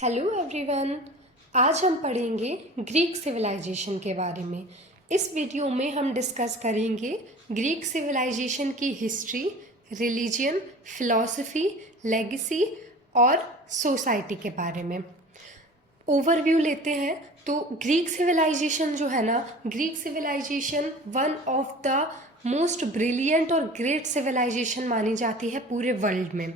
Hello everyone. आज हम पढ़ेंगे ग्रीक सिविलाइजेशन के बारे में। इस वीडियो में हम डिस्कस करेंगे ग्रीक सिविलाइजेशन की हिस्ट्री, रिलीजन, फिलॉसफी, लेगेसी और सोसाइटी के बारे में। ओवरव्यू लेते हैं तो ग्रीक सिविलाइजेशन जो है ना, Greek civilization one of the most brilliant और ग्रेट सिविलाइजेशन मानी जाती है पूरे वर्ल्ड में।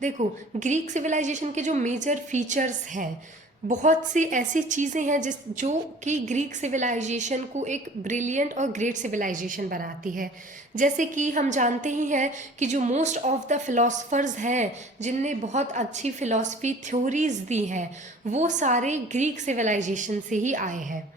देखो, ग्रीक सिविलाइजेशन के जो मेजर फीचर्स हैं, बहुत सी ऐसी चीज़ें हैं जो कि ग्रीक सिविलाइजेशन को एक ब्रिलियंट और ग्रेट सिविलाइजेशन बनाती है। जैसे कि हम जानते ही हैं कि जो मोस्ट ऑफ द फिलोसफर्स हैं जिनने बहुत अच्छी फिलॉसफी थ्योरीज दी हैं, वो सारे ग्रीक सिविलाइजेशन से ही आए हैं।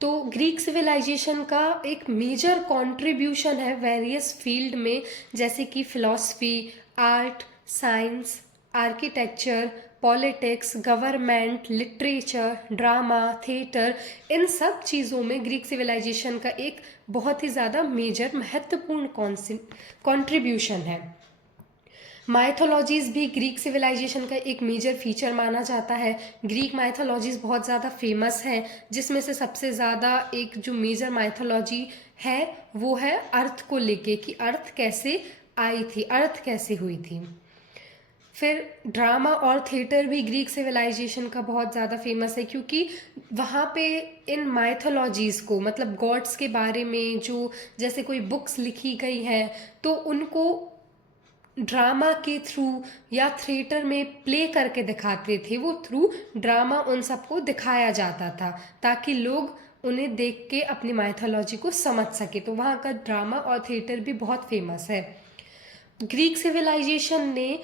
तो ग्रीक सिविलाइजेशन का एक मेजर कंट्रीब्यूशन है वेरियस फील्ड में, जैसे कि philosophy, art, science, architecture, politics, government, literature, drama, theatre. इन सब चीज़ों में ग्रीक सिविलाइजेशन का एक बहुत ही ज़्यादा मेजर महत्वपूर्ण कंट्रीब्यूशन है। माइथोलॉजीज़ भी ग्रीक सिविलाइजेशन का एक मेजर फीचर माना जाता है। ग्रीक माइथोलॉजीज़ बहुत ज़्यादा फेमस हैं, जिसमें से सबसे ज़्यादा एक जो मेजर माइथोलॉजी है वो है अर्थ को लेके, कि अर्थ कैसे आई थी, अर्थ कैसे हुई थी। फिर ड्रामा और थिएटर भी ग्रीक सिविलाइजेशन का बहुत ज़्यादा फेमस है, क्योंकि वहाँ पे इन माइथोलॉजीज़ को, मतलब गॉड्स के बारे में जो जैसे कोई बुक्स लिखी गई हैं, तो उनको ड्रामा के थ्रू या थिएटर में प्ले करके दिखाते थे। वो थ्रू ड्रामा उन सबको दिखाया जाता था ताकि लोग उन्हें देख के अपनी माइथोलॉजी को समझ सके। तो वहाँ का ड्रामा और थिएटर भी बहुत फेमस है। ग्रीक सिविलाइजेशन ने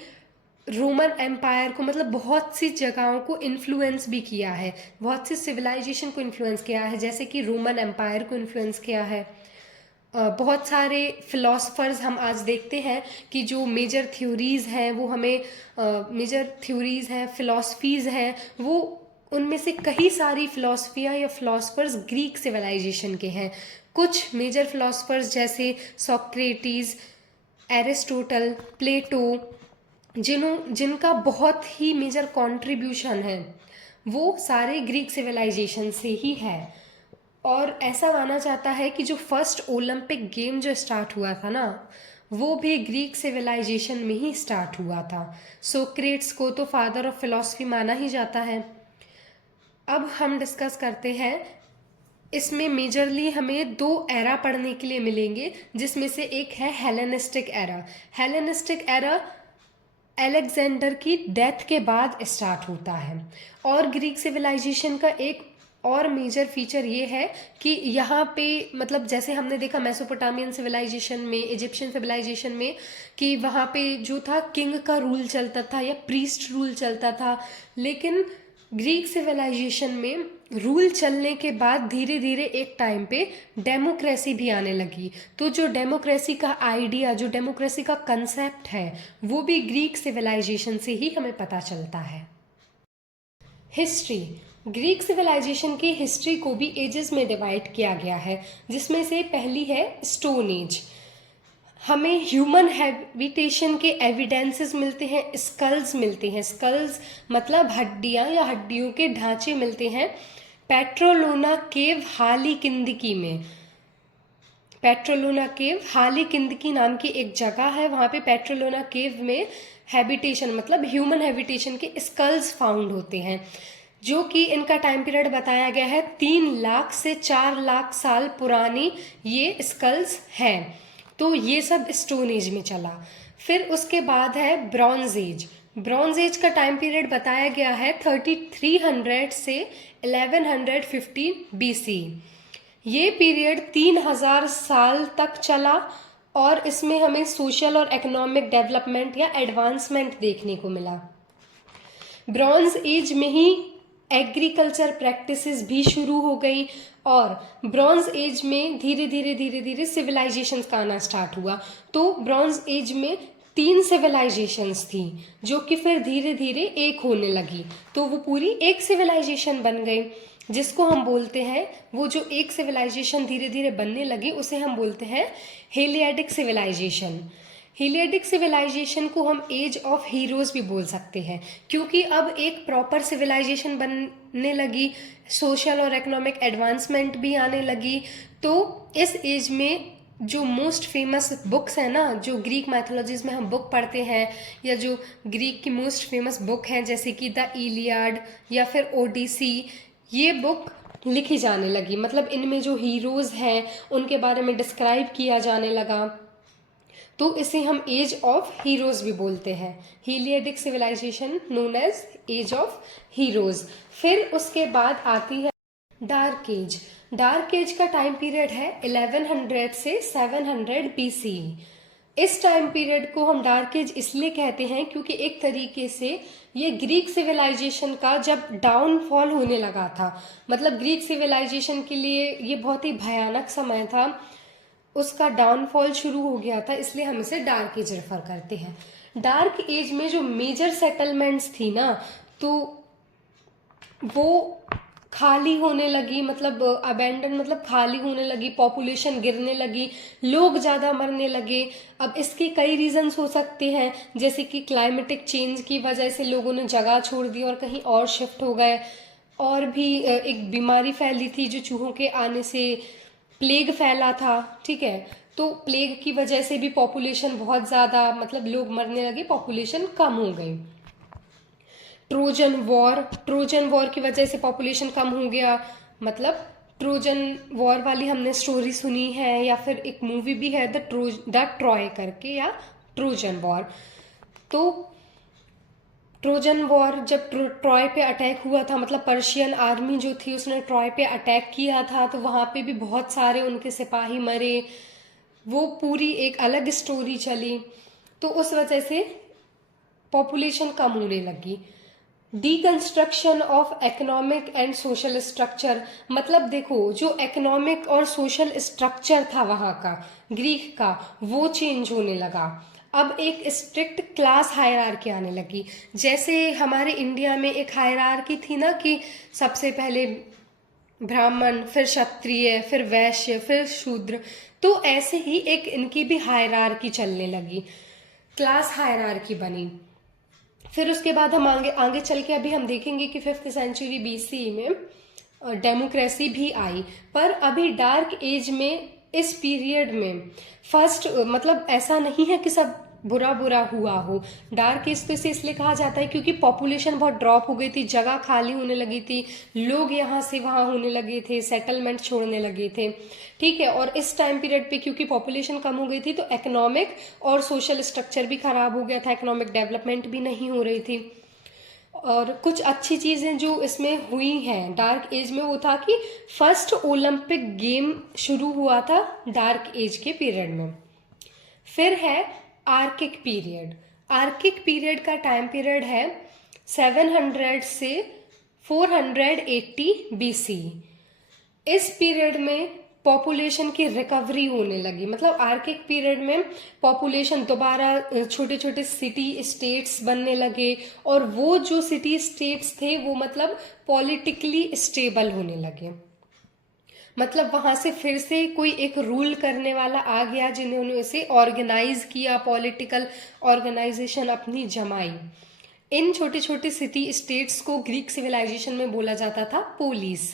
रोमन एम्पायर को, मतलब बहुत सी जगहों को इन्फ्लुएंस भी किया है, बहुत सी सिविलाइजेशन को इन्फ्लुएंस किया है। जैसे कि रोमन एम्पायर को इन्फ्लुएंस किया है। बहुत सारे फिलोसफर्स हम आज देखते हैं कि जो मेजर थ्योरीज़ हैं वो हमें, मेजर थ्योरीज़ हैं, फिलॉसफीज़ हैं, वो उनमें से कई सारी फिलोसफियाँ या फिलोसफर्स ग्रीक सिविलाइजेशन के हैं। कुछ मेजर फिलोसफर्स जैसे सोक्रेटिस, एरिस्टोटल, प्लेटो, जिनका बहुत ही मेजर कंट्रीब्यूशन है, वो सारे ग्रीक सिविलाइजेशन से ही है। और ऐसा माना जाता है कि जो फर्स्ट ओलंपिक गेम जो स्टार्ट हुआ था ना, वो भी ग्रीक सिविलाइजेशन में ही स्टार्ट हुआ था। सोक्रेट्स को तो फादर ऑफ फिलॉसफी माना ही जाता है। अब हम डिस्कस करते हैं, इसमें मेजरली हमें दो एरा पढ़ने के लिए मिलेंगे, जिसमें से एक है Hellenistic era. Hellenistic era Alexander की डेथ के बाद स्टार्ट होता है। और ग्रीक सिविलाइजेशन का एक और मेजर फीचर ये है कि यहाँ पे, मतलब जैसे हमने देखा मेसोपोटामियन सिविलाइजेशन में, इजिप्शियन सिविलाइजेशन में, कि वहाँ पे जो था किंग का रूल चलता था या प्रीस्ट रूल चलता था। लेकिन ग्रीक सिविलाइजेशन में रूल चलने के बाद धीरे धीरे एक टाइम पे डेमोक्रेसी भी आने लगी। तो जो डेमोक्रेसी का आइडिया, जो डेमोक्रेसी का कंसेप्ट है, वो भी ग्रीक सिविलाइजेशन से ही हमें पता चलता है। हिस्ट्री, ग्रीक सिविलाइजेशन की हिस्ट्री को भी एजेस में डिवाइड किया गया है, जिसमें से पहली है स्टोन एज। हमें ह्यूमन हैबिटेशन के एविडेंसेस मिलते हैं, स्कल्स मिलते हैं। स्कल्स मतलब हड्डियां या हड्डियों के ढांचे मिलते हैं पेट्रोलोना केव हाली किंदिकी में। पेट्रोलोना केव हाली किंदिकी नाम की एक जगह है, वहाँ पे पेट्रोलोना केव में हैबिटेशन, मतलब ह्यूमन हैबिटेशन के स्कल्स फाउंड होते हैं, जो कि इनका टाइम पीरियड बताया गया है 3 लाख से 4 लाख साल पुरानी ये स्कल्स हैं। तो ये सब स्टोन एज में चला। फिर उसके बाद है ब्रॉन्ज एज। ब्रॉन्ज एज का टाइम पीरियड बताया गया है 3300 से 1150 BC। ये पीरियड 3000 साल तक चला और इसमें हमें सोशल और इकोनॉमिक डेवलपमेंट या एडवांसमेंट देखने को मिला। ब्रॉन्ज एज में ही एग्रीकल्चर प्रैक्टिसेस भी शुरू हो गई और ब्रॉन्ज एज में धीरे धीरे सिविलाइजेशंस का आना स्टार्ट हुआ। तो ब्रॉन्ज एज में 3 सिविलाइजेशंस थी, जो कि फिर धीरे धीरे एक होने लगी, तो वो पूरी एक सिविलाइजेशन बन गई, जिसको हम बोलते हैं, वो जो एक सिविलाइजेशन धीरे धीरे बनने लगी उसे हम बोलते हैं हेलियाटिक सिविलाइजेशन। हीलियाडिक सिविलाइजेशन को हम एज ऑफ हीरोज भी बोल सकते हैं, क्योंकि अब एक प्रॉपर सिविलाइजेशन बनने लगी, सोशल और इकोनॉमिक एडवांसमेंट भी आने लगी। तो इस एज में जो मोस्ट फेमस बुक्स हैं ना, जो ग्रीक मैथोलॉजीज में हम बुक पढ़ते हैं, या जो ग्रीक की मोस्ट फेमस बुक हैं जैसे कि द इलियाड या फिर ओडिसी, ये बुक लिखी जाने लगी। मतलब इनमें जो हीरोज हैं उनके बारे में डिस्क्राइब किया जाने लगा, तो इसे हम एज ऑफ हीरोज भी बोलते हैं। Helladic civilization known as age of heroes. फिर उसके बाद आती है डार्क एज। डार्क एज का टाइम पीरियड है 1100 से 700 BC। इस टाइम पीरियड को हम डार्क एज इसलिए कहते हैं क्योंकि एक तरीके से ये ग्रीक सिविलाइजेशन का जब डाउनफॉल होने लगा था, मतलब ग्रीक सिविलाइजेशन के लिए ये बहुत ही भयानक समय था, उसका डाउनफॉल शुरू हो गया था, इसलिए हम इसे डार्क एज रेफर करते हैं। डार्क एज में जो मेजर सेटलमेंट्स थी ना, तो वो खाली होने लगी, मतलब अबेंडन, मतलब खाली होने लगी, पॉपुलेशन गिरने लगी, लोग ज़्यादा मरने लगे। अब इसके कई रीजंस हो सकते हैं, जैसे कि क्लाइमेटिक चेंज की वजह से लोगों ने जगह छोड़ दी और कहीं और शिफ्ट हो गए, और भी एक बीमारी फैली थी जो चूहों के आने से प्लेग फैला था, ठीक है। तो प्लेग की वजह से भी पॉपुलेशन बहुत ज़्यादा, मतलब लोग मरने लगे, पॉपुलेशन कम हो गई। ट्रोजन वॉर की वजह से पॉपुलेशन कम हो गया, मतलब ट्रोजन वॉर वाली हमने स्टोरी सुनी है, या फिर एक मूवी भी है द ट्रॉय करके, या ट्रोजन वॉर। तो ट्रोजन वॉर जब ट्रॉय पे अटैक हुआ था, मतलब पर्शियन आर्मी जो थी उसने ट्रॉय पे अटैक किया था, तो वहाँ पे भी बहुत सारे उनके सिपाही मरे, वो पूरी एक अलग स्टोरी चली। तो उस वजह से पॉपुलेशन कम होने लगी। Deconstruction of economic and social structure, मतलब देखो जो इकोनॉमिक और सोशल स्ट्रक्चर था वहाँ का, ग्रीक का, वो चेंज होने लगा। अब एक स्ट्रिक्ट क्लास हायरार्की आने लगी। जैसे हमारे इंडिया में एक हायरार्की थी ना, कि सबसे पहले ब्राह्मण, फिर क्षत्रिय, फिर वैश्य, फिर शूद्र, तो ऐसे ही एक इनकी भी हायरार्की चलने लगी, क्लास हायरार्की बनी। फिर उसके बाद हम आगे आगे चल के अभी हम देखेंगे कि 5th सेंचुरी BC में डेमोक्रेसी भी आई। पर अभी डार्क एज में, इस पीरियड में फर्स्ट, मतलब ऐसा नहीं है कि सब बुरा बुरा हुआ हो। डार्क एज तो इसे इसलिए कहा जाता है क्योंकि पॉपुलेशन बहुत ड्रॉप हो गई थी, जगह खाली होने लगी थी, लोग यहाँ से वहाँ होने लगे थे, सेटलमेंट छोड़ने लगे थे, ठीक है। और इस टाइम पीरियड पे क्योंकि पॉपुलेशन कम हो गई थी, तो इकोनॉमिक और सोशल स्ट्रक्चर भी खराब हो गया था, इकोनॉमिक डेवलपमेंट भी नहीं हो रही थी। और कुछ अच्छी चीज़ें जो इसमें हुई हैं डार्क एज में, वो था कि फर्स्ट ओलंपिक गेम शुरू हुआ था डार्क एज के पीरियड में। फिर है आर्किक पीरियड। आर्किक पीरियड का टाइम पीरियड है 700 से 480 BC। इस पीरियड में पॉपुलेशन की रिकवरी होने लगी, मतलब आर्किक पीरियड में पॉपुलेशन दोबारा, छोटे छोटे सिटी स्टेट्स बनने लगे, और वो जो सिटी स्टेट्स थे वो मतलब पॉलिटिकली स्टेबल होने लगे। मतलब वहां से फिर से कोई एक रूल करने वाला आ गया, जिन्होंने उसे ऑर्गेनाइज किया, पॉलिटिकल ऑर्गेनाइजेशन अपनी जमाई। इन छोटे छोटे सिटी स्टेट्स को ग्रीक सिविलाइजेशन में बोला जाता था पोलिस।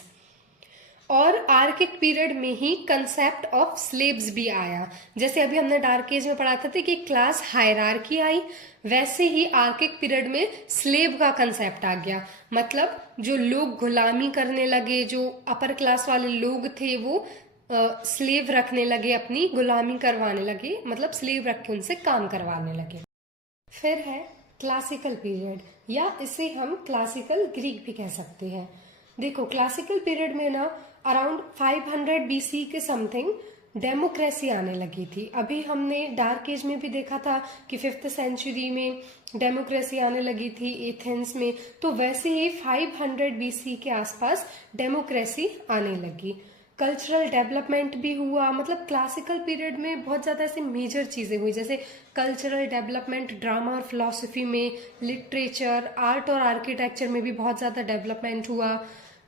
और आर्किक पीरियड में ही कंसेप्ट ऑफ स्लेव्स भी आया। जैसे अभी हमने डार्क एज में पढ़ा था कि क्लास हायरार्की आई, वैसे ही आर्किक पीरियड में स्लेव का कंसेप्ट आ गया। मतलब जो लोग गुलामी करने लगे, जो अपर क्लास वाले लोग थे, वो स्लेव रखने लगे, अपनी गुलामी करवाने लगे, मतलब स्लेव रख के उनसे काम करवाने लगे। फिर है क्लासिकल पीरियड, या इसे हम क्लासिकल ग्रीक भी कह सकते हैं। देखो क्लासिकल पीरियड में ना अराउंड 500 BC के समथिंग डेमोक्रेसी आने लगी थी। अभी हमने डार्क एज में भी देखा था कि 5th सेंचुरी में डेमोक्रेसी आने लगी थी एथेंस में, तो वैसे ही 500 BC के आसपास डेमोक्रेसी आने लगी। कल्चरल डेवलपमेंट भी हुआ, मतलब क्लासिकल पीरियड में बहुत ज़्यादा ऐसी मेजर चीज़ें हुई, जैसे कल्चरल डेवलपमेंट, ड्रामा और फिलॉसफी में, लिटरेचर, आर्ट और आर्किटेक्चर में भी बहुत ज़्यादा डेवलपमेंट हुआ।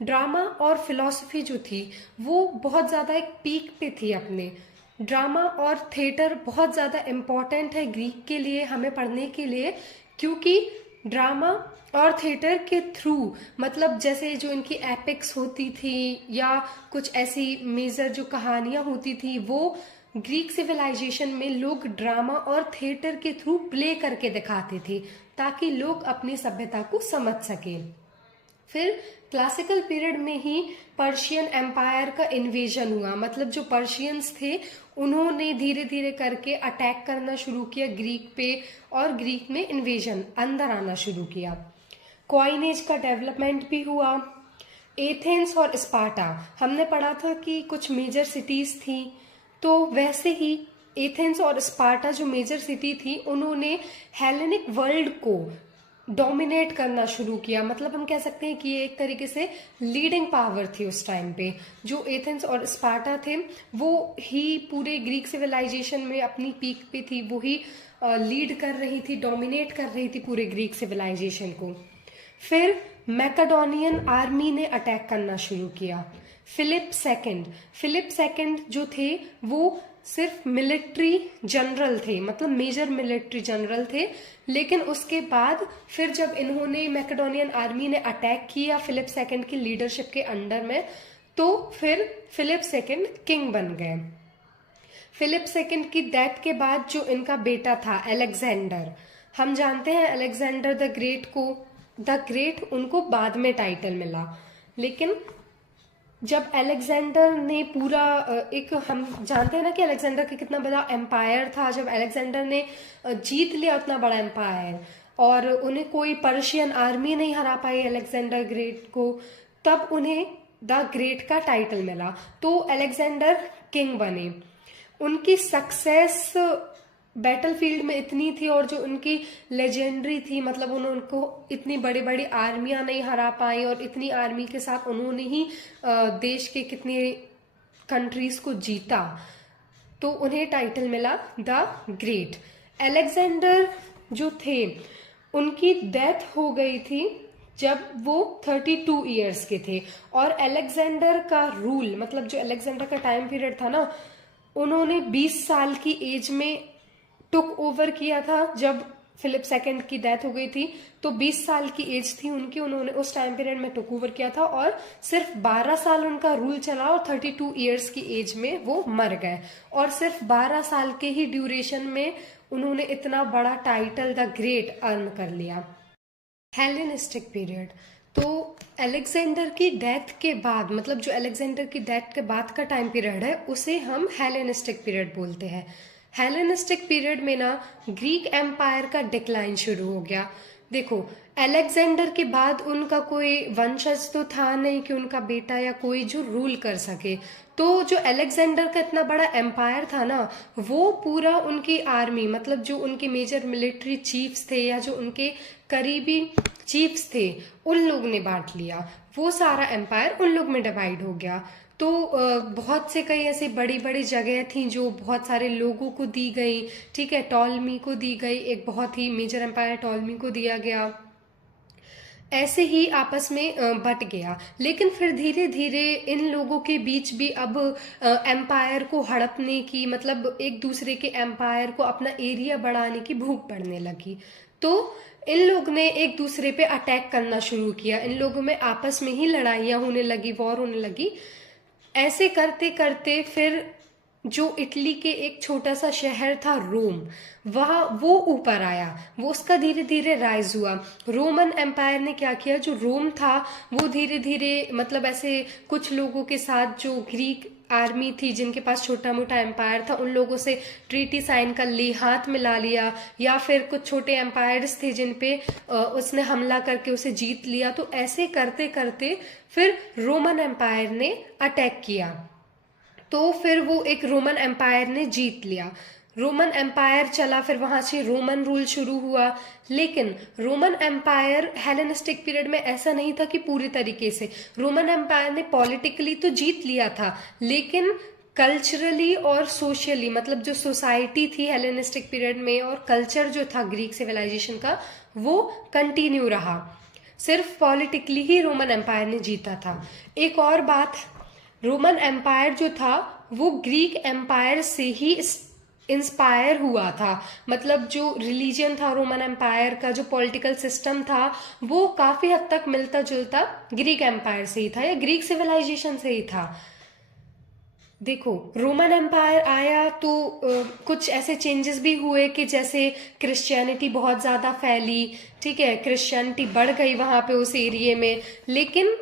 ड्रामा और फिलॉसफी जो थी वो बहुत ज़्यादा एक पीक पे थी अपने, ड्रामा और थिएटर बहुत ज़्यादा इम्पॉर्टेंट है ग्रीक के लिए, हमें पढ़ने के लिए, क्योंकि ड्रामा और थिएटर के थ्रू, मतलब जैसे जो इनकी एपिक्स होती थी या कुछ ऐसी मेजर जो कहानियां होती थी, वो ग्रीक सिविलाइजेशन में लोग ड्रामा और थिएटर के थ्रू प्ले करके दिखाते थे ताकि लोग अपनी सभ्यता को समझ सकें। फिर क्लासिकल पीरियड में ही पर्शियन एम्पायर का इन्वेजन हुआ, मतलब जो पर्शियंस थे उन्होंने धीरे धीरे करके अटैक करना शुरू किया ग्रीक पे, और ग्रीक में इन्वेजन अंदर आना शुरू किया। कॉइनेज का डेवलपमेंट भी हुआ। एथेंस और स्पार्टा, हमने पढ़ा था कि कुछ मेजर सिटीज थी, तो वैसे ही एथेंस और स्पार्टा जो मेजर सिटी थी उन्होंने हेलेनिक वर्ल्ड को डोमिनेट करना शुरू किया। मतलब हम कह सकते हैं कि ये एक तरीके से लीडिंग पावर थी उस टाइम पे। जो एथेंस और स्पार्टा थे वो ही पूरे ग्रीक सिविलाइजेशन में अपनी पीक पे थी, वो ही लीड कर रही थी, डोमिनेट कर रही थी पूरे ग्रीक सिविलाइजेशन को। फिर मैकेडोनियन आर्मी ने अटैक करना शुरू किया। फिलिप सेकंड जो थे वो सिर्फ मिलिट्री जनरल थे, मतलब मेजर मिलिट्री जनरल थे, लेकिन उसके बाद फिर जब इन्होंने मैकेडोनियन आर्मी ने अटैक किया फिलिप सेकंड की लीडरशिप के अंडर में, तो फिर फिलिप सेकंड किंग बन गए। फिलिप सेकंड की डेथ के बाद जो इनका बेटा था अलेक्जेंडर, हम जानते हैं अलेक्जेंडर द ग्रेट उनको बाद में टाइटल मिला, लेकिन जब अलेक्जेंडर ने पूरा एक, हम जानते हैं ना कि अलेक्जेंडर का कितना बड़ा एम्पायर था, जब अलेक्जेंडर ने जीत लिया उतना बड़ा एम्पायर और उन्हें कोई पर्शियन आर्मी नहीं हरा पाई अलेक्जेंडर ग्रेट को, तब उन्हें द ग्रेट का टाइटल मिला, तो अलेक्जेंडर किंग बने। उनकी सक्सेस बैटलफील्ड में इतनी थी और जो उनकी लेजेंडरी थी, मतलब उनको इतनी बड़ी बड़ी आर्मियां नहीं हरा पाई और इतनी आर्मी के साथ उन्होंने ही देश के कितनी कंट्रीज को जीता, तो उन्हें टाइटल मिला द ग्रेट। अलेक्जेंडर जो थे उनकी डेथ हो गई थी जब वो 32 ईयर्स के थे, और अलेक्जेंडर का रूल, मतलब जो अलेक्जेंडर का टाइम पीरियड था ना, उन्होंने 20 साल की एज में टुक ओवर किया था। जब फिलिप सेकंड की डेथ हो गई थी तो 20 साल की एज थी उनकी, उन्होंने उस टाइम पीरियड में टुक ओवर किया था और सिर्फ 12 साल उनका रूल चला और 32 ईयर्स की एज में वो मर गए, और सिर्फ 12 साल के ही ड्यूरेशन में उन्होंने इतना बड़ा टाइटल द ग्रेट अर्न कर लिया। हेलेनिस्टिक पीरियड, तो अलेक्जेंडर की डेथ के बाद, मतलब जो अलेक्जेंडर की डेथ के बाद का टाइम पीरियड है उसे हम हेलेनिस्टिक पीरियड बोलते हैं। हेलेनिस्टिक पीरियड में ना ग्रीक एम्पायर का डिक्लाइन शुरू हो गया। देखो, अलेक्जेंडर के बाद उनका कोई वंशज तो था नहीं कि उनका बेटा या कोई जो रूल कर सके, तो जो अलेक्जेंडर का इतना बड़ा एम्पायर था ना, वो पूरा उनकी आर्मी, मतलब जो उनके मेजर मिलिट्री चीफ्स थे या जो उनके करीबी चीफ्स थे, उन लोग ने बांट लिया। वो सारा एम्पायर उन लोग में डिवाइड हो गया। तो बहुत से कई ऐसी बड़ी बड़ी जगह थी जो बहुत सारे लोगों को दी गई, ठीक है, टॉलमी को दी गई, एक बहुत ही मेजर एम्पायर टॉलमी को दिया गया, ऐसे ही आपस में बट गया। लेकिन फिर धीरे धीरे इन लोगों के बीच भी अब एम्पायर को हड़पने की, मतलब एक दूसरे के एम्पायर को अपना एरिया बढ़ाने की भूख पड़ने लगी, तो इन लोग ने एक दूसरे पे अटैक करना शुरू किया। इन लोगों में आपस में ही लड़ाइयाँ होने लगी, वॉर होने लगी। ऐसे करते करते फिर जो इटली के एक छोटा सा शहर था रोम, वो ऊपर आया, वो उसका धीरे धीरे राइज हुआ। रोमन एम्पायर ने क्या किया, जो रोम था वो धीरे धीरे, मतलब ऐसे कुछ लोगों के साथ जो ग्रीक आर्मी थी जिनके पास छोटा मोटा एम्पायर था, उन लोगों से ट्रीटी साइन कर ली, हाथ मिला लिया, या फिर कुछ छोटे एम्पायर्स थे जिन पे उसने हमला करके उसे जीत लिया। तो ऐसे करते करते फिर रोमन एम्पायर ने अटैक किया, तो फिर वो एक रोमन एम्पायर ने जीत लिया। रोमन एम्पायर चला, फिर वहां से रोमन रूल शुरू हुआ। लेकिन रोमन एम्पायर हेलेनिस्टिक पीरियड में ऐसा नहीं था कि पूरी तरीके से, रोमन एम्पायर ने पॉलिटिकली तो जीत लिया था, लेकिन कल्चरली और सोशली, मतलब जो सोसाइटी थी हेलेनिस्टिक पीरियड में और कल्चर जो था ग्रीक सिविलाइजेशन का, वो कंटिन्यू रहा। सिर्फ पॉलिटिकली ही रोमन एम्पायर ने जीता था। एक और बात, रोमन एम्पायर जो था वो ग्रीक एम्पायर से ही इंस्पायर हुआ था। मतलब जो रिलीजन था रोमन एम्पायर का, जो पॉलिटिकल सिस्टम था, वो काफी हद तक मिलता जुलता ग्रीक एम्पायर से ही था या ग्रीक सिविलाइजेशन से ही था। देखो, रोमन एम्पायर आया तो कुछ ऐसे चेंजेस भी हुए कि जैसे क्रिश्चियनिटी बहुत ज़्यादा फैली, ठीक है, क्रिश्चियनिटी बढ़ गई वहाँ पे उस एरिए में, लेकिन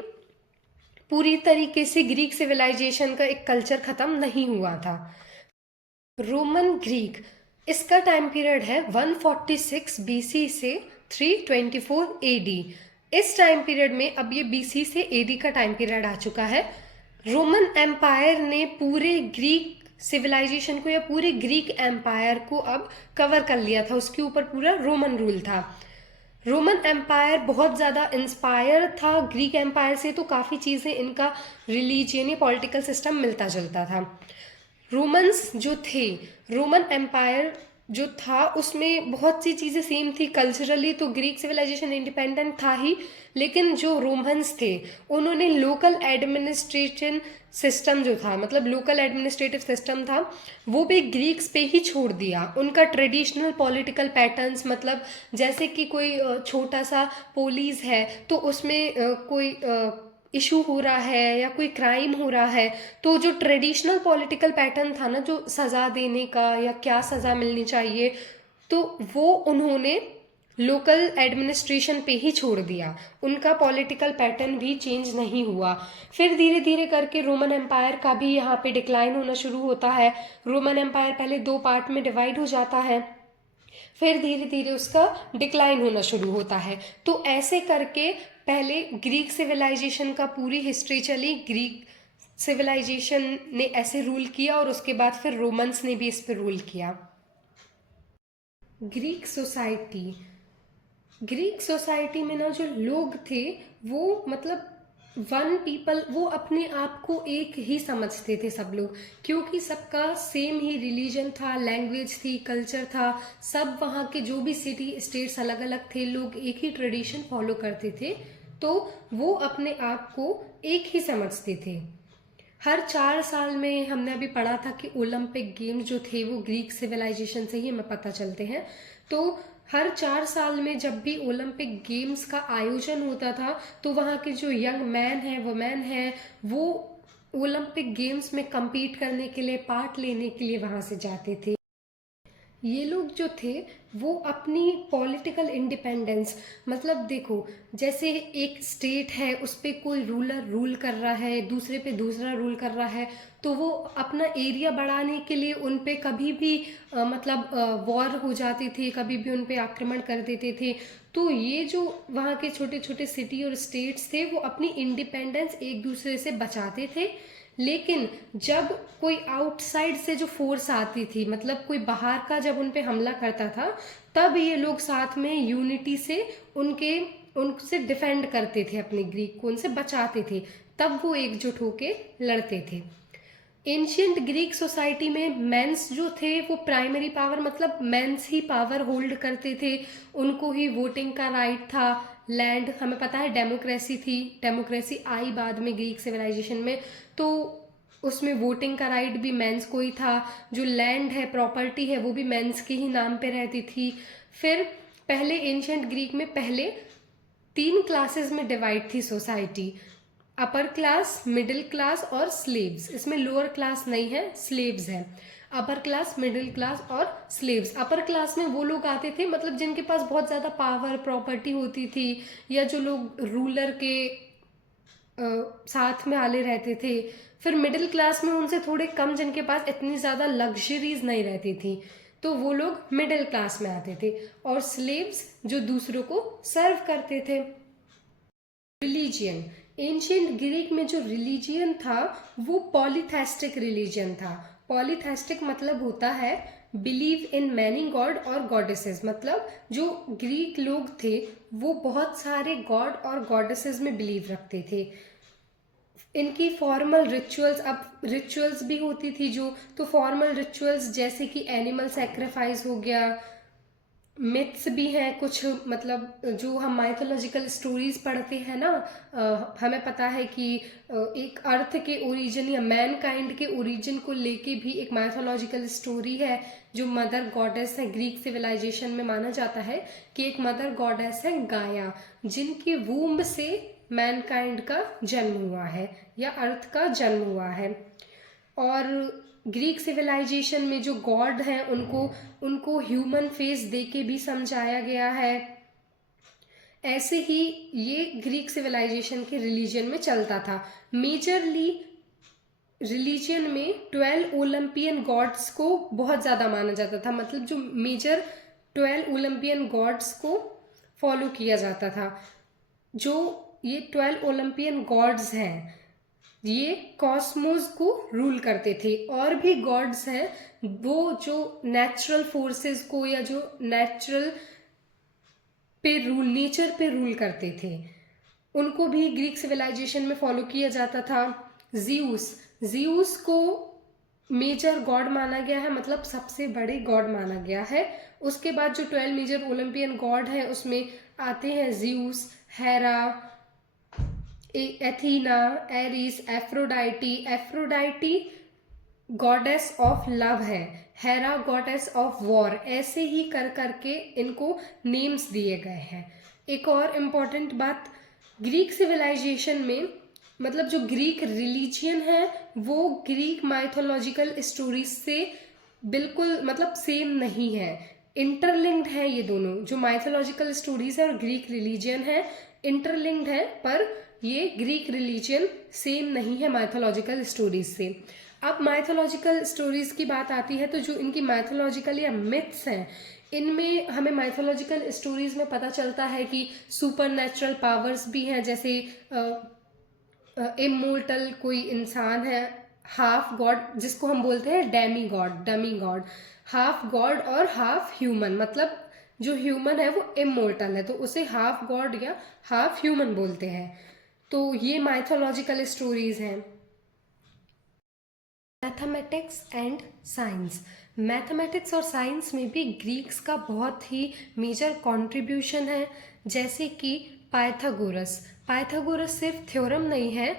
पूरी तरीके से ग्रीक सिविलाइजेशन का एक कल्चर ख़त्म नहीं हुआ था। रोमन ग्रीक, इसका टाइम पीरियड है 146 बीसी से 324 एडी। इस टाइम पीरियड में, अब ये बीसी से एडी का टाइम पीरियड आ चुका है, रोमन एम्पायर ने पूरे ग्रीक सिविलाइजेशन को या पूरे ग्रीक एम्पायर को अब कवर कर लिया था, उसके ऊपर पूरा रोमन रूल था। रोमन एम्पायर बहुत ज़्यादा इंस्पायर था ग्रीक एम्पायर से, तो काफ़ी चीज़ें इनका रिलीजियन या पॉलिटिकल सिस्टम मिलता जुलता था। रोमन्स जो थे, रोमन एम्पायर जो था उसमें बहुत सी चीज़ें सेम थी कल्चरली, तो ग्रीक सिविलाइजेशन इंडिपेंडेंट था ही, लेकिन जो रोमन्स थे उन्होंने लोकल एडमिनिस्ट्रेशन सिस्टम जो था, मतलब लोकल एडमिनिस्ट्रेटिव सिस्टम था, वो भी ग्रीक्स पे ही छोड़ दिया। उनका ट्रेडिशनल पॉलिटिकल पैटर्न्स, मतलब जैसे कि कोई छोटा सा पोलिस है तो उसमें कोई इशू हो रहा है या कोई क्राइम हो रहा है, तो जो ट्रेडिशनल पॉलिटिकल पैटर्न था ना, जो सज़ा देने का या क्या सज़ा मिलनी चाहिए, तो वो उन्होंने लोकल एडमिनिस्ट्रेशन पे ही छोड़ दिया। उनका पॉलिटिकल पैटर्न भी चेंज नहीं हुआ। फिर धीरे धीरे करके रोमन एम्पायर का भी यहाँ पे डिक्लाइन होना शुरू होता है। रोमन एम्पायर पहले दो पार्ट में डिवाइड हो जाता है, फिर धीरे धीरे उसका डिक्लाइन होना शुरू होता है। तो ऐसे करके पहले ग्रीक सिविलाइजेशन का पूरी हिस्ट्री चली, ग्रीक सिविलाइजेशन ने ऐसे रूल किया और उसके बाद फिर रोमन्स ने भी इस पर रूल किया। ग्रीक सोसाइटी, ग्रीक सोसाइटी में ना जो लोग थे वो, मतलब वन पीपल, वो अपने आप को एक ही समझते थे सब लोग, क्योंकि सबका सेम ही रिलीजन था, लैंग्वेज थी, कल्चर था, सब वहाँ के जो भी सिटी स्टेट्स अलग अलग थे, लोग एक ही ट्रेडिशन फॉलो करते थे, तो वो अपने आप को एक ही समझते थे। हर 4 साल में, हमने अभी पढ़ा था कि ओलंपिक गेम्स जो थे वो ग्रीक सिविलाइजेशन से ही हमें पता चलते हैं, तो हर 4 साल में जब भी ओलंपिक गेम्स का आयोजन होता था तो वहाँ के जो यंग मैन है, वुमेन है, वो ओलंपिक गेम्स में compete करने के लिए, पार्ट लेने के लिए वहाँ से जाते थे। ये लोग जो थे वो अपनी पॉलिटिकल इंडिपेंडेंस, मतलब देखो, जैसे एक स्टेट है उस पर कोई रूलर रूल कर रहा है, दूसरे पे दूसरा रूल कर रहा है, तो वो अपना एरिया बढ़ाने के लिए उन पे कभी भी मतलब वॉर हो जाती थी, कभी भी उन पे आक्रमण कर देते थे। तो ये जो वहाँ के छोटे छोटे सिटी और स्टेट्स थे वो अपनी इंडिपेंडेंस एक दूसरे से बचाते थे, लेकिन जब कोई आउटसाइड से जो फोर्स आती थी, मतलब कोई बाहर का जब उन पे हमला करता था, तब ये लोग साथ में यूनिटी से उनसे डिफेंड करते थे, अपने ग्रीक को उनसे बचाते थे, तब वो एकजुट होके लड़ते थे। एंशियंट ग्रीक सोसाइटी में मेंस जो थे वो प्राइमरी पावर, मतलब मेंस ही पावर होल्ड करते थे, उनको ही वोटिंग का राइट था। लैंड, हमें पता है डेमोक्रेसी थी, डेमोक्रेसी आई बाद में ग्रीक सिविलाइजेशन में, तो उसमें वोटिंग का राइट भी मेंस को ही था। जो लैंड है, प्रॉपर्टी है, वो भी मेंस के ही नाम पे रहती थी। फिर पहले एंशियंट ग्रीक में पहले 3 क्लासेस में डिवाइड थी society, upper class, middle class और स्लेव्स। इसमें लोअर क्लास नहीं है, स्लेव्स है। अपर क्लास, मिडिल क्लास और स्लेव्स। अपर क्लास में वो लोग आते थे, मतलब जिनके पास बहुत ज़्यादा पावर, प्रॉपर्टी होती थी, या जो लोग रूलर के साथ में आले रहते थे। फिर मिडिल क्लास में उनसे थोड़े कम, जिनके पास इतनी ज़्यादा लग्जरीज नहीं रहती थी, तो वो लोग मिडिल क्लास में आते थे। और स्लेव्स जो दूसरों को सर्व करते थे। रिलीजियन, एंशियंट ग्रीक में जो रिलीजियन था वो पॉलीथेस्टिक रिलीजियन था। पॉलीथेस्टिक मतलब होता है बिलीव इन मैनी गॉड और गॉडेसेस, मतलब जो ग्रीक लोग थे वो बहुत सारे गॉड और गॉडेसेस में बिलीव रखते थे। इनकी फॉर्मल रिचुअल्स, अब रिचुअल्स भी होती थी जो, तो फॉर्मल रिचुअल्स जैसे कि एनिमल सेक्रीफाइस हो गया, मिथ्स भी हैं कुछ, मतलब जो हम माइथोलॉजिकल स्टोरीज पढ़ते हैं ना, हमें पता है कि एक अर्थ के ओरिजिन या मैन काइंड के ओरिजिन को लेके भी एक माइथोलॉजिकल स्टोरी है। जो मदर गॉडेस है, ग्रीक सिविलाइजेशन में माना जाता है कि एक मदर गॉडेस है गाया, जिनकी वूम्ब से मैन काइंड का जन्म हुआ है या अर्थ का जन्म हुआ है। और ग्रीक सिविलाइजेशन में जो गॉड हैं उनको उनको ह्यूमन फेस दे के भी समझाया गया है। ऐसे ही ये ग्रीक सिविलाइजेशन के रिलीजन में चलता था। मेजरली रिलीजन में 12 ओलंपियन गॉड्स को बहुत ज़्यादा माना जाता था, मतलब जो मेजर 12 ओलंपियन गॉड्स को फॉलो किया जाता था। जो ये 12 ओलंपियन गॉड्स हैं ये कॉस्मोस को रूल करते थे। और भी गॉड्स हैं वो जो नेचुरल फोर्सेस को या जो नेचर पे रूल करते थे, उनको भी ग्रीक सिविलाइजेशन में फॉलो किया जाता था। ज़ीउस को मेजर गॉड माना गया है, मतलब सबसे बड़े गॉड माना गया है। उसके बाद जो 12 मेजर ओलंपियन गॉड है उसमें आते हैं Zeus, Hera, Athena, Eris, Aphrodite goddess of love है, हेरा गॉडेस ऑफ वॉर। ऐसे ही कर करके इनको नेम्स दिए गए हैं। एक और इम्पॉर्टेंट बात, ग्रीक सिविलाइजेशन में मतलब जो ग्रीक रिलीजियन है वो ग्रीक माइथोलॉजिकल स्टोरीज से बिल्कुल मतलब सेम नहीं है, इंटरलिंक्ड है। ये दोनों जो माइथोलॉजिकल स्टोरीज है और ग्रीक रिलीजियन है इंटरलिंक्ड है, पर ये ग्रीक रिलीजन सेम नहीं है माइथोलॉजिकल स्टोरीज से। अब माइथोलॉजिकल स्टोरीज की बात आती है तो जो इनकी माइथोलॉजिकल या मिथ्स हैं, इनमें हमें माइथोलॉजिकल स्टोरीज में पता चलता है कि सुपर नेचुरल पावर्स भी हैं, जैसे इमोर्टल कोई इंसान है, हाफ गॉड जिसको हम बोलते हैं डमी गॉड, हाफ गॉड और हाफ ह्यूमन, मतलब जो ह्यूमन है वो इमोर्टल है तो उसे हाफ गॉड या हाफ ह्यूमन बोलते हैं। तो ये माइथोलॉजिकल स्टोरीज हैं। मैथमेटिक्स एंड साइंस, मैथमेटिक्स और साइंस में भी ग्रीक्स का बहुत ही मेजर कंट्रीब्यूशन है। जैसे कि पाइथागोरस सिर्फ थ्योरम नहीं है,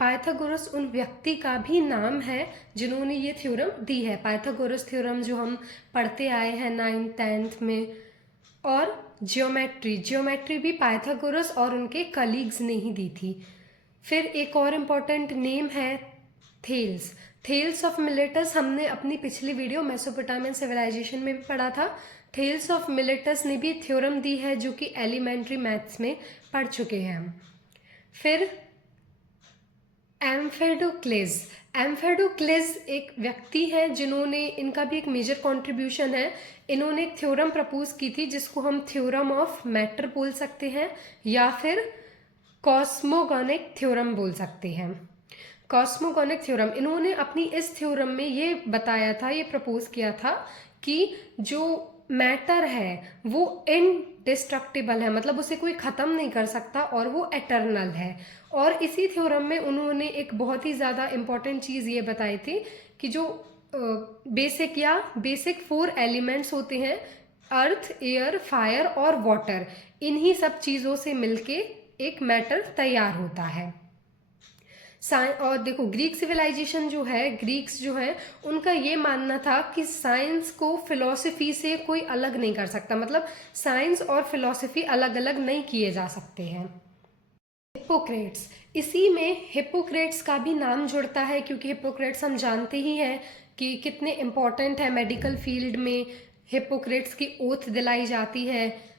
पाइथागोरस उन व्यक्ति का भी नाम है जिन्होंने ये थ्योरम दी है। पाइथागोरस थ्योरम जो हम पढ़ते आए हैं 9th 10th में। और ज्योमेट्री भी पाइथागोरस और उनके कलीग्स ने ही दी थी। फिर एक और इम्पॉर्टेंट नेम है थेल्स ऑफ मिलेटस, हमने अपनी पिछली वीडियो मेसोपोटामियन सिविलाइजेशन में भी पढ़ा था। थेल्स ऑफ मिलेटस ने भी थ्योरम दी है जो कि एलिमेंट्री मैथ्स में पढ़ चुके हैं हम। फिर एम्फेडोक्लेस एक व्यक्ति है जिन्होंने, इनका भी एक मेजर कंट्रीब्यूशन है। इन्होंने एक थ्योरम प्रपोज की थी जिसको हम थ्योरम ऑफ मैटर बोल सकते हैं या फिर कॉस्मोगोनिक थ्योरम बोल सकते हैं। कॉस्मोगोनिक थ्योरम, इन्होंने अपनी इस थ्योरम में ये बताया था, ये प्रपोज किया था कि जो मैटर है वो इनडिस्ट्रक्टिबल है, मतलब उसे कोई ख़त्म नहीं कर सकता और वो एटर्नल है। और इसी थ्योरम में उन्होंने एक बहुत ही ज़्यादा इम्पॉर्टेंट चीज़ ये बताई थी कि जो बेसिक 4 एलिमेंट्स होते हैं, अर्थ, एयर, फायर और वाटर, इन्हीं सब चीज़ों से मिलके एक मैटर तैयार होता है। और देखो ग्रीक सिविलाइजेशन जो है, ग्रीक्स जो है उनका ये मानना था कि साइंस को फिलॉसफी से कोई अलग नहीं कर सकता, मतलब साइंस और फिलॉसफी अलग अलग नहीं किए जा सकते हैं। हिप्पोक्रेट्स, इसी में हिप्पोक्रेट्स का भी नाम जुड़ता है क्योंकि हिप्पोक्रेट्स हम जानते ही हैं कि कितने इम्पोर्टेंट है। मेडिकल फील्ड में हिप्पोक्रेट्स की ओथ दिलाई जाती है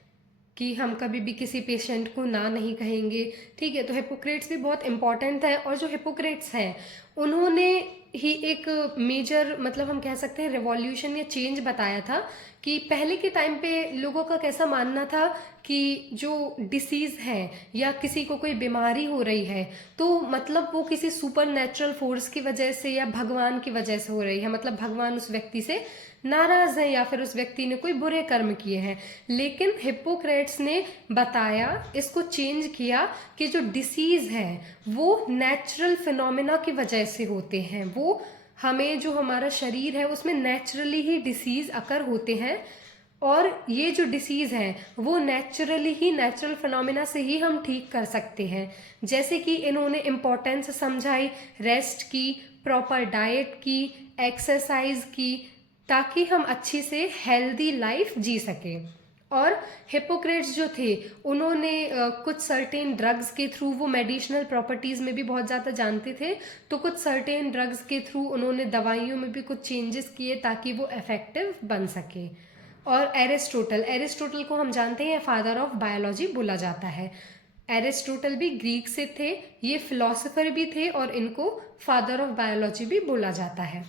कि हम कभी भी किसी पेशेंट को ना नहीं कहेंगे, ठीक है। तो हिप्पोक्रेट्स भी बहुत इम्पॉर्टेंट है। और जो हिप्पोक्रेट्स हैं उन्होंने ही एक मेजर, मतलब हम कह सकते हैं रिवॉल्यूशन या चेंज बताया था कि पहले के टाइम पे लोगों का कैसा मानना था कि जो डिसीज़ है या किसी को कोई बीमारी हो रही है तो मतलब वो किसी सुपर नेचुरल फोर्स की वजह से या भगवान की वजह से हो रही है, मतलब भगवान उस व्यक्ति से नाराज है या फिर उस व्यक्ति ने कोई बुरे कर्म किए हैं। लेकिन हिप्पोक्रेट्स ने बताया, इसको चेंज किया कि जो डिसीज़ है वो नेचुरल फिनोमेना की वजह से होते हैं, वो हमें जो हमारा शरीर है उसमें नेचुरली ही डिसीज़ अकर होते हैं और ये जो डिसीज़ है वो नेचुरल फिनोमिना से ही हम ठीक कर सकते हैं। जैसे कि इन्होंने इम्पोर्टेंस समझाई रेस्ट की, प्रॉपर डाइट की, एक्सरसाइज की, ताकि हम अच्छी से हेल्दी लाइफ जी सकें। और हिपोक्रेट्स जो थे उन्होंने कुछ सर्टेन ड्रग्स के थ्रू, वो मेडिसिनल प्रॉपर्टीज़ में भी बहुत ज़्यादा जानते थे, तो कुछ सर्टेन ड्रग्स के थ्रू उन्होंने दवाइयों में भी कुछ चेंजेस किए ताकि वो इफेक्टिव बन सके। और एरिस्टोटल को हम जानते हैं फादर ऑफ बायोलॉजी बोला जाता है। एरिस्टोटल भी ग्रीक से थे, ये फिलोसोफर भी थे और इनको फादर ऑफ बायोलॉजी भी बोला जाता है।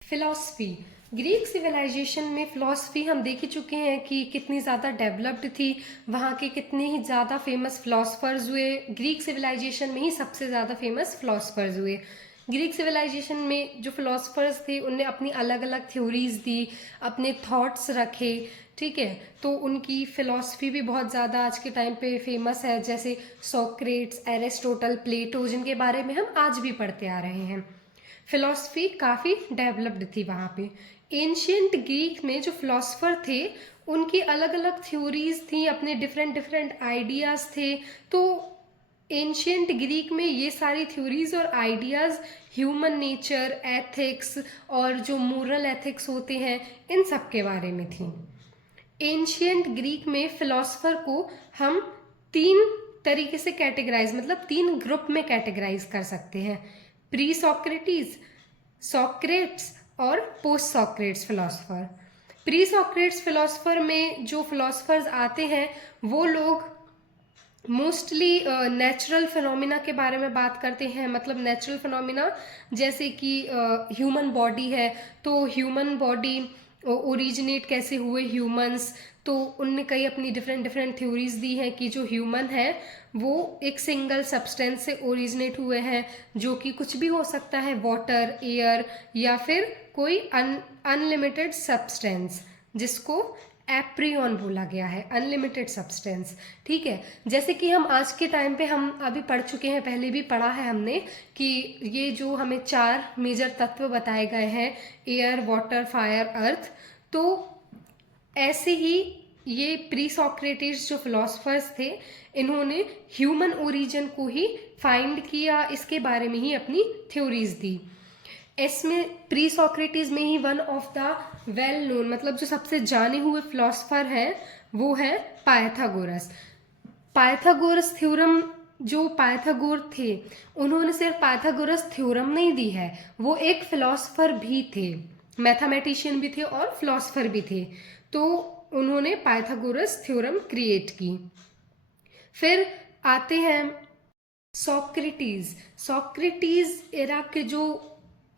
फिलॉसफी, ग्रीक सिविलाइजेशन में फिलॉसफी हम देख ही चुके हैं कि कितनी ज़्यादा डेवलप्ड थी, वहाँ के कितने ही ज़्यादा फेमस फिलोसफर्स हुए। ग्रीक सिविलाइजेशन में ही सबसे ज़्यादा फेमस फिलोसफर्स हुए। ग्रीक सिविलाइजेशन में जो फिलोसफर्स थे उनने अपनी अलग अलग थ्योरीज दी, अपने थॉट्स रखे, ठीक है। तो उनकी फिलॉसफी भी बहुत ज़्यादा आज के टाइम पे फेमस है, जैसे सोक्रेट्स, एरिस्टोटल, प्लेटो, जिनके बारे में हम आज भी पढ़ते आ रहे हैं। फिलॉसफी काफ़ी डेवलप्ड थी वहाँ पे। एंशियंट ग्रीक में जो फिलोसफर थे उनकी अलग अलग थ्योरीज थी, अपने डिफरेंट आइडियाज़ थे। तो एंशियंट ग्रीक में ये सारी थ्योरीज और आइडियाज़ ह्यूमन नेचर, एथिक्स और जो मोरल एथिक्स होते हैं इन सब के बारे में थी। एंशियंट ग्रीक में फिलोसफर को हम 3 तरीके से कैटेगराइज, मतलब 3 ग्रुप में कैटेगराइज कर सकते हैं। प्री सॉक्रेटिस, सॉक्रेट्स और post Socrates philosopher. Pre Socrates philosopher में जो फिलोसफर्स आते हैं वो लोग मोस्टली नेचुरल फिनोमिना के बारे में बात करते हैं। मतलब नेचुरल फिनोमिना जैसे कि ह्यूमन बॉडी है, तो ह्यूमन बॉडी ओरिजिनेट कैसे हुए ह्यूमंस, तो उनने कई अपनी डिफरेंट थ्योरीज दी हैं कि जो ह्यूमन है वो एक सिंगल सब्सटेंस से ओरिजिनेट हुए हैं, जो कि कुछ भी हो सकता है, वाटर, एयर या फिर कोई अनलिमिटेड सब्सटेंस, जिसको एप्रियन बोला गया है, अनलिमिटेड सब्सटेंस, ठीक है। जैसे कि हम आज के टाइम पे हम अभी पढ़ चुके हैं, पहले भी पढ़ा है हमने कि ये जो हमें 4 मेजर तत्व बताए गए हैं, एयर, वाटर, फायर, अर्थ, तो ऐसे ही ये प्री सॉक्रेटिस जो फिलोसफर्स थे इन्होंने ह्यूमन ओरिजिन को ही फाइंड किया, इसके बारे में ही अपनी थ्योरीज दी। इसमें प्री सॉक्रेटिस में ही one of the well known, मतलब जो सबसे जाने हुए फिलोसफर हैं वो है पाइथागोरस। पाइथागोरस थ्योरम, जो पाइथागोर थे उन्होंने सिर्फ पाइथागोरस थ्योरम नहीं दी है, वो एक फिलोसफर भी थे, मैथमेटिशियन भी थे और फिलोसफर भी थे। तो उन्होंने पाइथागोरस थ्योरम क्रिएट की। फिर आते हैं सॉक्रेटिस। सॉक्रेटिस एरा के जो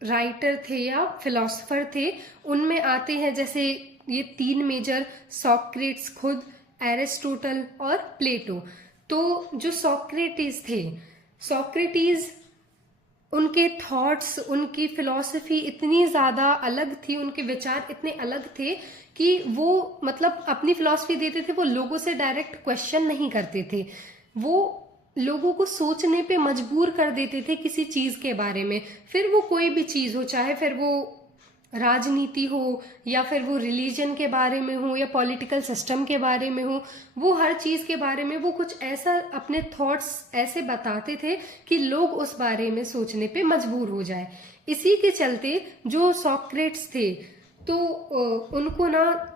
राइटर थे या फिलोसफर थे उनमें आते हैं जैसे ये 3 मेजर, सॉक्रेट्स खुद, एरिस्टोटल और प्लेटो। तो जो सॉक्रेटिस थे, सॉक्रेटिस उनके थॉट्स, उनकी फिलॉसफी इतनी ज़्यादा अलग थी, उनके विचार इतने अलग थे कि वो मतलब अपनी फिलॉसफी देते थे, वो लोगों से डायरेक्ट क्वेश्चन नहीं करते थे, वो लोगों को सोचने पे मजबूर कर देते थे किसी चीज़ के बारे में। फिर वो कोई भी चीज़ हो, चाहे फिर वो राजनीति हो या फिर वो रिलीजन के बारे में हो या पॉलिटिकल सिस्टम के बारे में हो, वो हर चीज़ के बारे में वो कुछ ऐसा अपने थॉट्स ऐसे बताते थे कि लोग उस बारे में सोचने पे मजबूर हो जाए। इसी के चलते जो सॉक्रेट्स थे तो उनको ना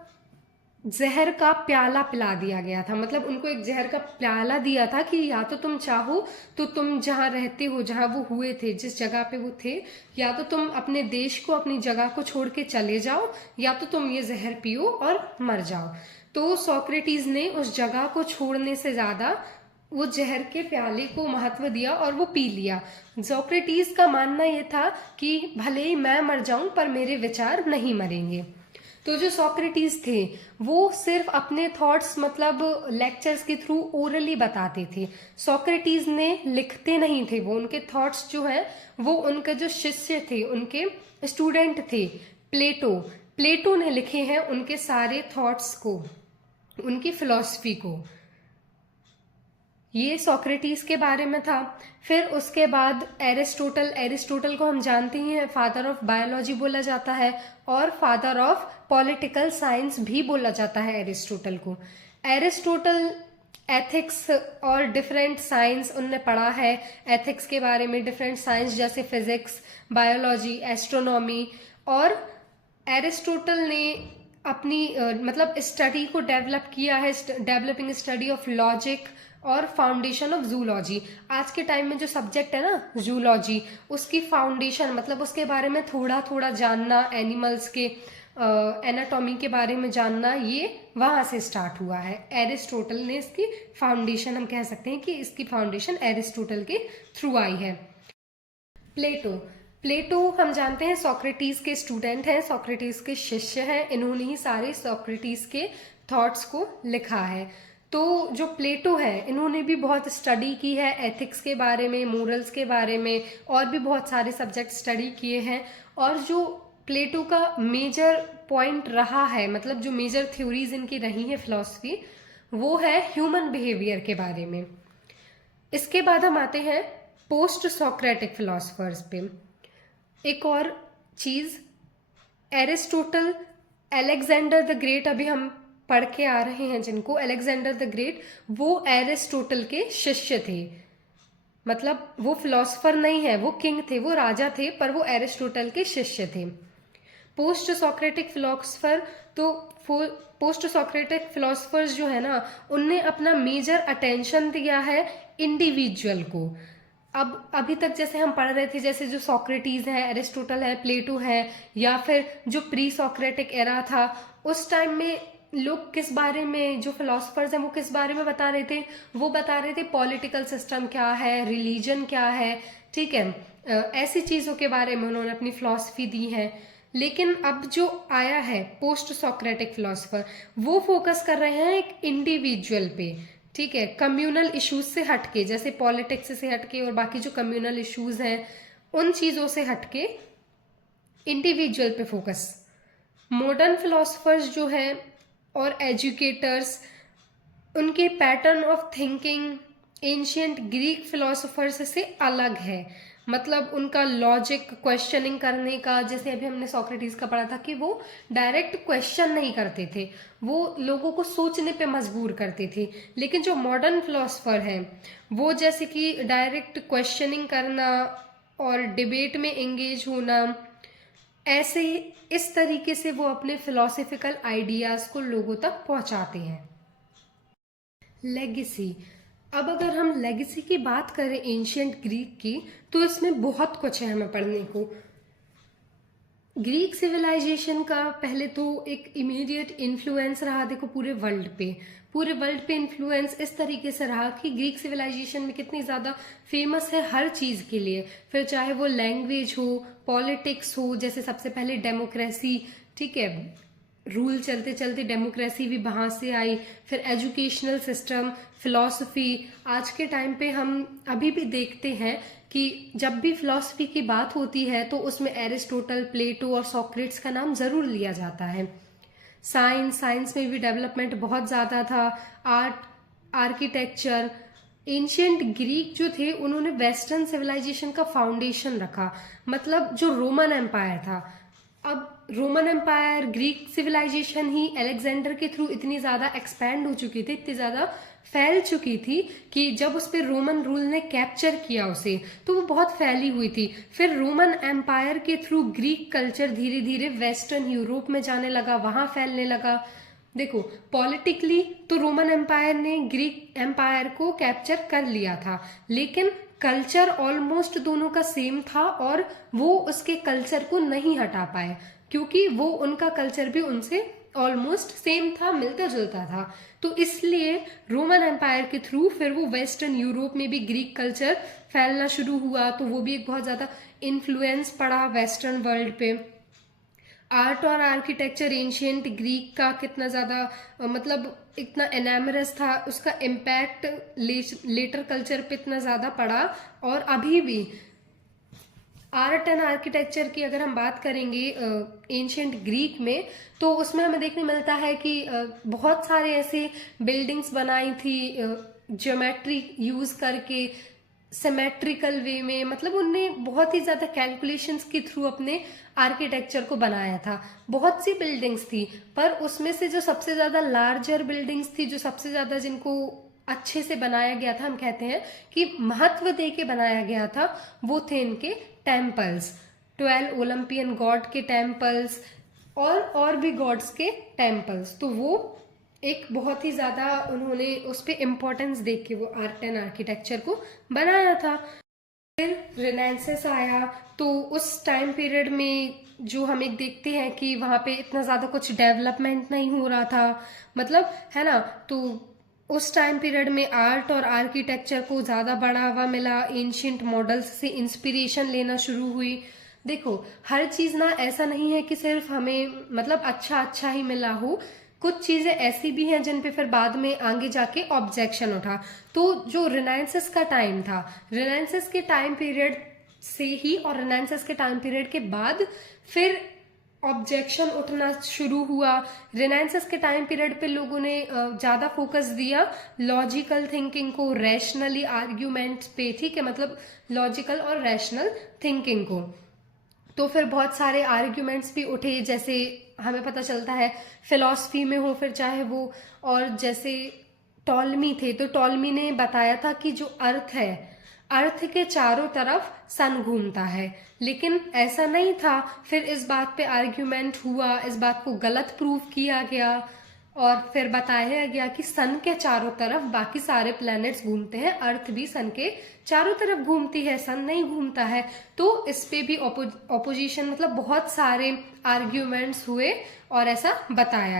जहर का प्याला पिला दिया गया था, मतलब उनको एक जहर का प्याला दिया था कि या तो तुम चाहो तो तुम जहाँ रहते हो, जहाँ वो हुए थे, जिस जगह पे वो थे, या तो तुम अपने देश को, अपनी जगह को छोड़ के चले जाओ, या तो तुम ये जहर पियो और मर जाओ। तो सॉक्रेटिस ने उस जगह को छोड़ने से ज़्यादा वो जहर के प्याले को महत्व दिया और वो पी लिया। सॉक्रेटिस का मानना ये था कि भले ही मैं मर जाऊं पर मेरे विचार नहीं मरेंगे। तो जो सॉक्रेटिस थे वो सिर्फ अपने थॉट्स मतलब लेक्चर्स के थ्रू ओरली बताते थे। सॉक्रेटिस ने लिखते नहीं थे, वो उनके थॉट्स जो है वो उनके जो शिष्य थे, उनके स्टूडेंट थे, प्लेटो ने लिखे हैं उनके सारे थॉट्स को, उनकी फिलॉसफी को। ये सोक्रेटिस के बारे में था। फिर उसके बाद एरिस्टोटल को हम जानते ही हैं, फादर ऑफ बायोलॉजी बोला जाता है और फादर ऑफ पॉलिटिकल साइंस भी बोला जाता है एरिस्टोटल को। एरिस्टोटल एथिक्स और डिफरेंट साइंस उनने पढ़ा है, एथिक्स के बारे में, डिफरेंट साइंस जैसे फिजिक्स, बायोलॉजी, एस्ट्रोनॉमी। और एरिस्टोटल ने अपनी मतलब स्टडी को डेवलप किया है, डेवलपिंग स्टडी ऑफ लॉजिक और फाउंडेशन ऑफ जूलॉजी। आज के टाइम में जो सब्जेक्ट है ना जूलॉजी, उसकी फाउंडेशन मतलब उसके बारे में थोड़ा थोड़ा जानना, एनिमल्स के एनाटॉमी के बारे में जानना, ये वहां से स्टार्ट हुआ है। एरिस्टोटल ने इसकी फाउंडेशन, हम कह सकते हैं कि इसकी फाउंडेशन एरिस्टोटल के थ्रू आई है। प्लेटो हम जानते हैं सोक्रेटिस के स्टूडेंट हैं, सोक्रेटिस के शिष्य हैं। इन्होंने ही सारे सोक्रेटिस के थॉट्स को लिखा है। तो जो प्लेटो है, इन्होंने भी बहुत स्टडी की है एथिक्स के बारे में, मोरल्स के बारे में, और भी बहुत सारे सब्जेक्ट स्टडी किए हैं। और जो प्लेटो का मेजर पॉइंट रहा है, मतलब जो मेजर थ्योरीज इनकी रही है फिलॉसफी, वो है ह्यूमन बिहेवियर के बारे में। इसके बाद हम आते हैं पोस्ट सोक्रेटिक फिलोसफर्स पे। एक और चीज, एरिस्टोटल, अलेक्जेंडर द ग्रेट, अभी हम पढ़ के आ रहे हैं जिनको, अलेक्जेंडर द ग्रेट, वो एरिस्टोटल के शिष्य थे। मतलब वो फिलोसफर नहीं है, वो किंग थे, वो राजा थे, पर वो एरिस्टोटल के शिष्य थे। पोस्ट सोक्रेटिक फिलोसफर, तो पोस्ट सोक्रेटिक फिलोसफर्स जो है ना, उनने अपना मेजर अटेंशन दिया है इंडिविजुअल को। अब अभी तक जैसे हम पढ़ रहे थे, जैसे जो सोक्रेटिस है, एरिस्टोटल है, प्लेटो है, या फिर जो प्री सोक्रेटिक एरा था, उस टाइम में लोग किस बारे में, जो फिलोसफर्स हैं वो किस बारे में बता रहे थे? वो बता रहे थे पॉलिटिकल सिस्टम क्या है, रिलीजन क्या है, ठीक है, ऐसी चीज़ों के बारे में उन्होंने अपनी फिलॉसफी दी है। लेकिन अब जो आया है पोस्ट सोक्रेटिक फिलोसफर, वो फोकस कर रहे हैं एक इंडिविजुअल पे, ठीक है, कम्युनल इश्यूज से हटके, जैसे पॉलिटिक्स से हटके और बाकी जो कम्युनल इश्यूज हैं उन चीज़ों से हटके इंडिविजुअल पे फोकस। मॉडर्न फिलोसफर्स जो है और एजुकेटर्स, उनके pattern of thinking ancient Greek philosophers से अलग है। मतलब उनका लॉजिक, क्वेश्चनिंग करने का, जैसे अभी हमने सोक्रेटिस का पढ़ा था कि वो डायरेक्ट क्वेश्चन नहीं करते थे, वो लोगों को सोचने पे मजबूर करते थे। लेकिन जो मॉडर्न फिलोसफर हैं, वो जैसे कि डायरेक्ट क्वेश्चनिंग करना और डिबेट में एंगेज होना, ऐसे इस तरीके से वो अपने फिलोसफिकल आइडियाज को लोगों तक पहुंचाते हैं। लेगेसी, अब अगर हम लेगेसी की बात करें एंशियंट ग्रीक की, तो इसमें बहुत कुछ है हमें पढ़ने को। ग्रीक सिविलाइजेशन का पहले तो एक इमीडिएट इन्फ्लुएंस रहा, देखो पूरे वर्ल्ड पे इन्फ्लुएंस इस तरीके से रहा कि ग्रीक सिविलाइजेशन में कितनी ज़्यादा फेमस है हर चीज़ के लिए, फिर चाहे वो लैंग्वेज हो, पॉलिटिक्स हो, जैसे सबसे पहले डेमोक्रेसी, ठीक है, रूल चलते चलते डेमोक्रेसी भी वहां से आई, फिर एजुकेशनल सिस्टम, फिलॉसफी। आज के टाइम पे हम अभी भी देखते हैं कि जब भी फिलॉसफी की बात होती है तो उसमें एरिस्टोटल, प्लेटो और सोक्रेट्स का नाम जरूर लिया जाता है। साइंस में भी डेवलपमेंट बहुत ज़्यादा था, आर्ट, आर्किटेक्चर। एंशियंट ग्रीक जो थे उन्होंने वेस्टर्न सिविलाइजेशन का फाउंडेशन रखा, मतलब जो रोमन एम्पायर था। अब रोमन एम्पायर, ग्रीक सिविलाइजेशन ही अलेक्जेंडर के थ्रू इतनी ज़्यादा एक्सपैंड हो चुकी थी, इतनी ज़्यादा फैल चुकी थी कि जब उस पर रोमन रूल ने कैप्चर किया उसे, तो वो बहुत फैली हुई थी। फिर रोमन एम्पायर के थ्रू ग्रीक कल्चर धीरे धीरे वेस्टर्न यूरोप में जाने लगा, वहां फैलने लगा। देखो पॉलिटिकली तो रोमन एम्पायर ने ग्रीक एम्पायर को कैप्चर कर लिया था, लेकिन कल्चर ऑलमोस्ट दोनों का सेम था और वो उसके कल्चर को नहीं हटा पाए, क्योंकि वो उनका कल्चर भी उनसे ऑलमोस्ट सेम था, मिलता जुलता था। तो इसलिए रोमन एम्पायर के थ्रू फिर वो वेस्टर्न यूरोप में भी ग्रीक कल्चर फैलना शुरू हुआ, तो वो भी एक बहुत ज्यादा इन्फ्लुएंस पड़ा वेस्टर्न वर्ल्ड पे। आर्ट और आर्किटेक्चर एंशियंट ग्रीक का कितना ज्यादा मतलब इतना एनामरस था, उसका इम्पैक्ट लेटर कल्चर पे इतना ज्यादा पड़ा। और अभी भी आर्ट एंड आर्किटेक्चर की अगर हम बात करेंगे एंशियंट ग्रीक में, तो उसमें हमें देखने मिलता है कि बहुत सारे ऐसे बिल्डिंग्स बनाई थी ज्योमेट्री यूज करके सिमेट्रिकल वे में, मतलब उनने बहुत ही ज़्यादा कैलकुलेशंस के थ्रू अपने आर्किटेक्चर को बनाया था। बहुत सी बिल्डिंग्स थी, पर उसमें से जो सबसे ज़्यादा लार्जर बिल्डिंग्स थी, जो सबसे ज़्यादा जिनको अच्छे से बनाया गया था, हम कहते हैं कि महत्व दे के बनाया गया था, वो थे इनके टेम्पल्स। 12 ओलंपियन गॉड के टेम्पल्स और भी गॉड्स के टेम्पल्स। तो वो एक बहुत ही ज़्यादा उन्होंने उस पर इम्पोर्टेंस देख के वो आर्ट एंड आर्किटेक्चर को बनाया था। फिर रिनेंसेस आया, तो उस टाइम पीरियड में जो हम एक देखते हैं कि वहाँ पे इतना ज़्यादा कुछ डेवलपमेंट नहीं हो रहा था, मतलब है ना। तो उस टाइम पीरियड में आर्ट और आर्किटेक्चर को ज़्यादा बढ़ावा मिला, एंशियंट मॉडल्स से इंस्पिरेशन लेना शुरू हुई। देखो, हर चीज़ ना ऐसा नहीं है कि सिर्फ हमें मतलब अच्छा ही मिला हो, कुछ चीज़ें ऐसी भी हैं जिन पे फिर बाद में आगे जाके ऑब्जेक्शन उठा। तो जो रिनाइंसेस का टाइम था, रिनाइंसेस के टाइम पीरियड से ही और रिनाइंसेस के टाइम पीरियड के बाद फिर ऑब्जेक्शन उठना शुरू हुआ। रिनाइंसेस के टाइम पीरियड पे लोगों ने ज़्यादा फोकस दिया लॉजिकल थिंकिंग को, रैशनली आर्ग्यूमेंट पे, ठीक है, मतलब लॉजिकल और रैशनल थिंकिंग को। तो फिर बहुत सारे आर्ग्यूमेंट्स भी उठे, जैसे हमें पता चलता है फिलॉसफी में हो, फिर चाहे वो, और जैसे टॉलमी थे, तो टॉलमी ने बताया था कि जो अर्थ है, अर्थ के चारों तरफ सन घूमता है, लेकिन ऐसा नहीं था। फिर इस बात पे आर्ग्यूमेंट हुआ, इस बात को गलत प्रूव किया गया, और फिर बताया गया कि सन के चारों तरफ बाकी सारे प्लैनेट्स घूमते हैं, अर्थ भी सन के चारों तरफ घूमती है, सन नहीं घूमता है। तो इस पे भी ऑपोजिशन, मतलब बहुत सारे आर्ग्यूमेंट्स हुए और ऐसा बताया।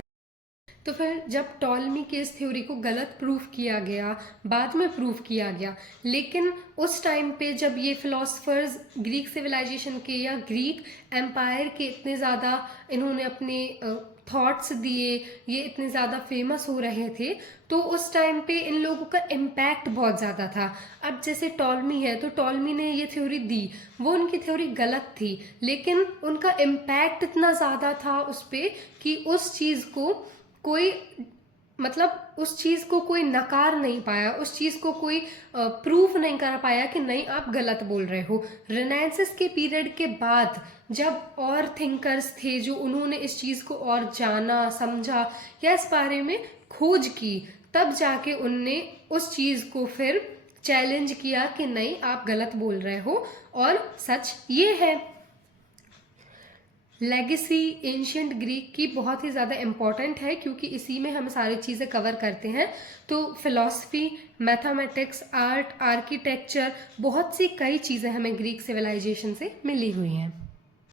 तो फिर जब टॉलमी के इस थ्योरी को गलत प्रूफ किया गया, बाद में प्रूफ किया गया, लेकिन उस टाइम पे जब ये फिलोसफर्स ग्रीक सिविलाइजेशन के या ग्रीक एम्पायर के इतने ज़्यादा इन्होंने अपने थॉट्स दिए, ये इतने ज़्यादा फेमस हो रहे थे, तो उस टाइम पे इन लोगों का इम्पैक्ट बहुत ज़्यादा था। अब जैसे टॉलमी है, तो टॉलमी ने ये थ्योरी दी, वो उनकी थ्योरी गलत थी, लेकिन उनका इम्पैक्ट इतना ज़्यादा था उस पर कि उस चीज़ को कोई, मतलब उस चीज को कोई नकार नहीं पाया, उस चीज को कोई प्रूफ नहीं कर पाया कि नहीं आप गलत बोल रहे हो। रिनेंसेस के पीरियड के बाद जब और थिंकर्स थे जो उन्होंने इस चीज को और जाना, समझा या इस बारे में खोज की, तब जाके उनने उस चीज को फिर चैलेंज किया कि नहीं आप गलत बोल रहे हो और सच ये है। लेगेसी एंशियंट ग्रीक की बहुत ही ज़्यादा इम्पॉर्टेंट है, क्योंकि इसी में हम सारी चीज़ें कवर करते हैं। तो फिलॉसफी, मैथमेटिक्स, आर्ट, आर्किटेक्चर, बहुत सी कई चीज़ें हमें ग्रीक सिविलाइजेशन से मिली हुई हैं।